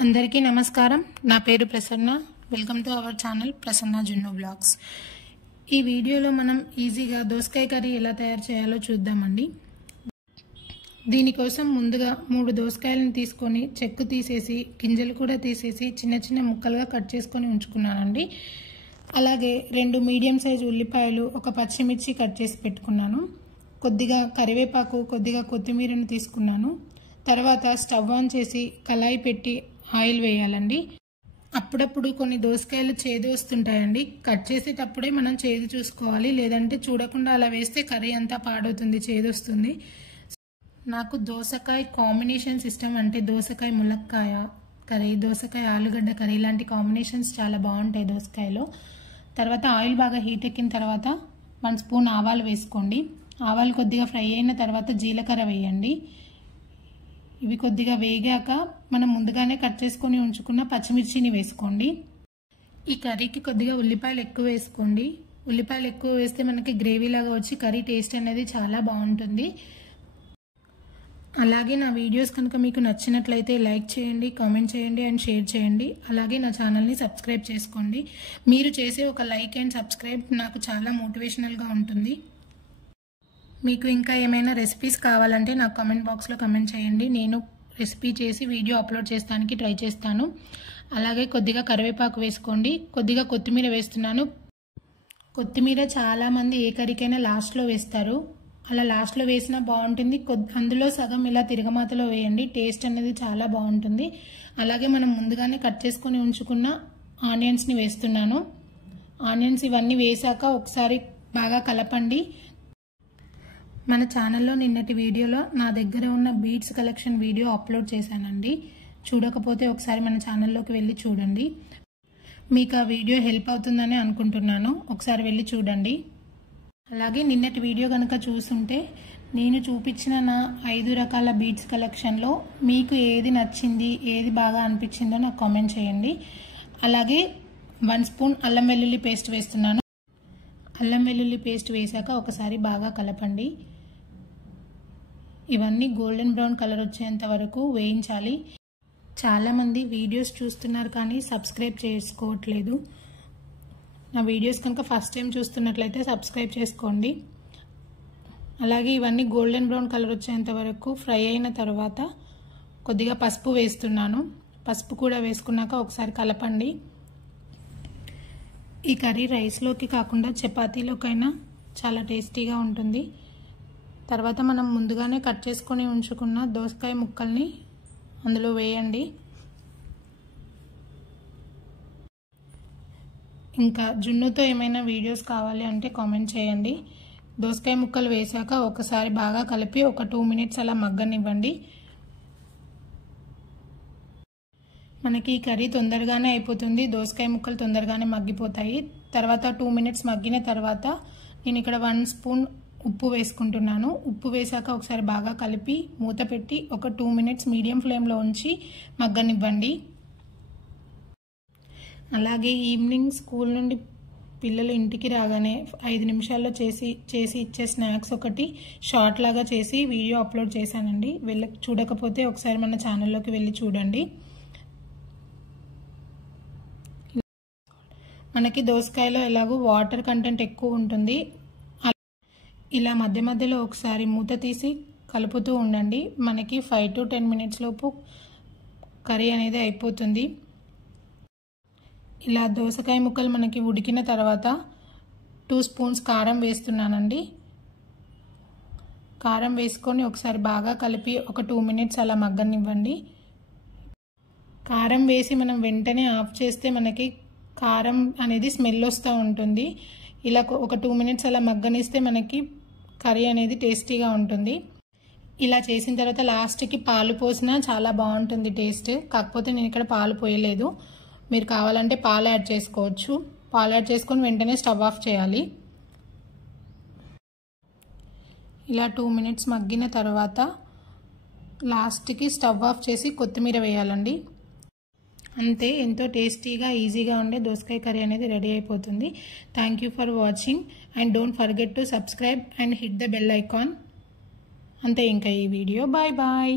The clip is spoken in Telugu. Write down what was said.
అందరికీ నమస్కారం. నా పేరు Prasanna. Welcome to our channel Prasanna జున్ను బ్లాగ్స్. ఈ వీడియోలో మనం ఈజీగా దోసకాయ కర్రీ ఎలా తయారు చేయాలో చూద్దామండి. దీనికోసం ముందుగా 3 దోసకాయలను తీసుకొని చెక్కు తీసేసి గింజలు కూడా తీసేసి చిన్న చిన్న ముక్కలుగా కట్ చేసుకొని ఉంచుకున్నానండి. అలాగే 2 మీడియం సైజు ఉల్లిపాయలు, ఒక పచ్చిమిర్చి కట్ చేసి పెట్టుకున్నాను. కొద్దిగా కరివేపాకు, కొద్దిగా కొత్తిమీరను తీసుకున్నాను. తర్వాత స్టవ్ ఆన్ చేసి కళాయి పెట్టి ఆయిల్ వేయాలండి. అప్పుడప్పుడు కొన్ని దోసకాయలు చేదు వస్తుంటాయండి. కట్ చేసేటప్పుడే మనం చేదు చూసుకోవాలి, లేదంటే చూడకుండా అలా వేస్తే కర్రీ అంతా పాడవుతుంది, చేదు వస్తుంది. నాకు దోసకాయ కాంబినేషన్ సిస్టమ్ అంటే దోసకాయ ములక్కాయ కర్రీ, దోసకాయ ఆలుగడ్డ కర్రీ ఇలాంటి కాంబినేషన్స్ చాలా బాగుంటాయి దోసకాయలో. తర్వాత ఆయిల్ బాగా హీట్ ఎక్కిన తర్వాత 1 స్పూన్ ఆవాలు వేసుకోండి. ఆవాలు కొద్దిగా ఫ్రై అయిన తర్వాత జీలకర్ర వేయండి. ఇవి కొద్దిగా వేగాక మనం ముందుగానే కట్ చేసుకొని ఉంచుకున్న పచ్చిమిర్చిని వేసుకోండి. ఈ కర్రీకి కొద్దిగా ఉల్లిపాయలు ఎక్కువ వేసుకోండి. ఉల్లిపాయలు ఎక్కువ వేస్తే మనకి గ్రేవీ లాగా వచ్చి కర్రీ టేస్ట్ అనేది చాలా బాగుంటుంది. అలాగే నా వీడియోస్ కనుక మీకు నచ్చినట్లయితే లైక్ చేయండి, కామెంట్ చేయండి అండ్ షేర్ చేయండి. అలాగే నా ఛానల్ని సబ్స్క్రైబ్ చేసుకోండి. మీరు చేసే ఒక లైక్ అండ్ సబ్స్క్రైబ్ నాకు చాలా మోటివేషనల్గా ఉంటుంది. మీకు ఇంకా ఏమైనా రెసిపీస్ కావాలంటే నాకు కామెంట్ బాక్స్లో కామెంట్ చేయండి. నేను రెసిపీ చేసి వీడియో అప్లోడ్ చేస్తానికి ట్రై చేస్తాను. అలాగే కొద్దిగా కరివేపాకు వేసుకోండి. కొద్దిగా కొత్తిమీర వేస్తున్నాను. కొత్తిమీర చాలామంది ఏ కర్రీకైనా లాస్ట్లో వేస్తారు. అలా లాస్ట్లో వేసినా బాగుంటుంది. అందులో సగం ఇలా తిరగమాతలో వేయండి, టేస్ట్ అనేది చాలా బాగుంటుంది. అలాగే మనం ముందుగానే కట్ చేసుకొని ఉంచుకున్న ఆనియన్స్ని వేస్తున్నాను. ఆనియన్స్ ఇవన్నీ వేసాక ఒకసారి బాగా కలపండి. మన ఛానల్లో నిన్నటి వీడియోలో నా దగ్గర ఉన్న బీడ్స్ కలెక్షన్ వీడియో అప్లోడ్ చేశానండి. చూడకపోతే ఒకసారి మన ఛానల్లోకి వెళ్ళి చూడండి. మీకు ఆ వీడియో హెల్ప్ అవుతుందని అనుకుంటున్నాను. ఒకసారి వెళ్ళి చూడండి. అలాగే నిన్నటి వీడియో కనుక చూసుంటే నేను చూపించిన నా 5 రకాల బీడ్స్ కలెక్షన్లో మీకు ఏది నచ్చింది, ఏది బాగా అనిపించిందో నాకు కామెంట్ చేయండి. అలాగే 1 స్పూన్ అల్లం వెల్లుల్లి పేస్ట్ వేస్తున్నాను. అల్లం వెల్లుల్లి పేస్ట్ వేసాక ఒకసారి బాగా కలపండి. ఇవన్నీ గోల్డెన్ బ్రౌన్ కలర్ వచ్చేంత వరకు వేయించాలి. చాలామంది వీడియోస్ చూస్తున్నారు కానీ సబ్స్క్రైబ్ చేసుకోవట్లేదు. నా వీడియోస్ కనుక ఫస్ట్ టైం చూస్తున్నట్లయితే సబ్స్క్రైబ్ చేసుకోండి. అలాగే ఇవన్నీ గోల్డెన్ బ్రౌన్ కలర్ వచ్చేంత వరకు ఫ్రై అయిన తర్వాత కొద్దిగా పసుపు వేస్తున్నాను. పసుపు కూడా వేసుకున్నాక ఒకసారి కలపండి. ఈ కర్రీ రైస్లోకి కాకుండా చపాతీలోకైనా చాలా టేస్టీగా ఉంటుంది. తర్వాత మనం ముందుగానే కట్ చేసుకొని ఉంచుకున్న దోసకాయ ముక్కల్ని అందులో వేయండి. ఇంకా జున్నుతో ఏమైనా వీడియోస్ కావాలి అంటే కామెంట్ చేయండి. దోసకాయ ముక్కలు వేసాక ఒకసారి బాగా కలిపి ఒక 2 మినిట్స్ అలా మగ్గనివ్వండి. మనకి ఈ కర్రీ తొందరగానే అయిపోతుంది. దోసకాయ ముక్కలు తొందరగానే మగ్గిపోతాయి. తర్వాత 2 మినిట్స్ మగ్గిన తర్వాత నేను ఇక్కడ 1 స్పూన్ ఉప్పు వేసుకుంటున్నాను. ఉప్పు వేసాక ఒకసారి బాగా కలిపి మూత పెట్టి ఒక 2 మినిట్స్ మీడియం ఫ్లేమ్లో ఉంచి మగ్గనివ్వండి. అలాగే ఈవినింగ్ స్కూల్ నుండి పిల్లలు ఇంటికి రాగానే 5 నిమిషాల్లో చేసి ఇచ్చే స్నాక్స్ ఒకటి షార్ట్ లాగా చేసి వీడియో అప్లోడ్ చేశానండి. చూడకపోతే ఒకసారి మన ఛానల్లోకి వెళ్ళి చూడండి. మనకి దోసకాయలో ఎలాగో వాటర్ కంటెంట్ ఎక్కువ ఉంటుంది. ఇలా మధ్య మధ్యలో ఒకసారి మూత తీసి కలుపుతూ ఉండండి. మనకి 5 to 10 మినిట్స్ లోపు కర్రీ అనేది అయిపోతుంది. ఇలా దోసకాయ ముక్కలు మనకి ఉడికిన తర్వాత 2 స్పూన్స్ కారం వేస్తున్నానండి. కారం వేసుకొని ఒకసారి బాగా కలిపి ఒక 2 మినిట్స్ అలా మగ్గనివ్వండి. కారం వేసి మనం వెంటనే ఆఫ్ చేస్తే మనకి కారం అనేది స్మెల్ వస్తూ ఉంటుంది. ఇలా ఒక 2 మినిట్స్ అలా మగ్గనిస్తే మనకి కర్రీ అనేది టేస్టీగా ఉంటుంది. ఇలా చేసిన తర్వాత లాస్ట్కి పాలు పోసినా చాలా బాగుంటుంది టేస్ట్. కాకపోతే నేను ఇక్కడ పాలు పోయలేదు. మీరు కావాలంటే పాలు యాడ్ చేసుకోవచ్చు. పాలు యాడ్ చేసుకొని వెంటనే స్టవ్ ఆఫ్ చేయాలి. ఇలా 2 మినిట్స్ మగ్గిన తర్వాత లాస్ట్కి స్టవ్ ఆఫ్ చేసి కొత్తిమీర వేయాలండి. అంతే, ఎంతో టేస్టీగా ఈజీగా ఉండే దోసకాయ కర్రీ అనేది రెడీ అయిపోతుంది. Thank you for watching and don't forget to subscribe and hit the bell icon. అంతే ఇంకా ఈ వీడియో. Bye bye.